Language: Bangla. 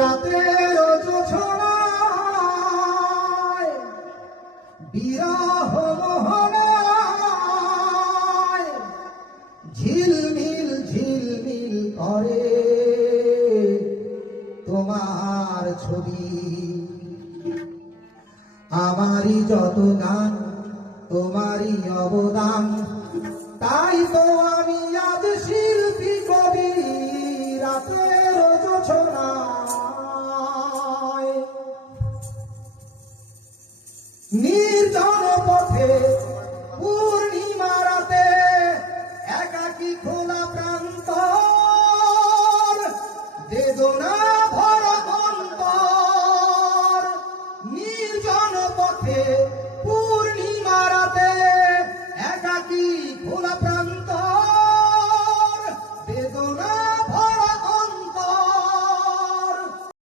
রাতের জোছনায় বিরহ মোহনায় ঝিলমিল ঝিলমিল করে তোমার ছবি। আমারই যত গান তোমারই অবদান, তাই তো আমি আজ শিল্পী কবি। রাতে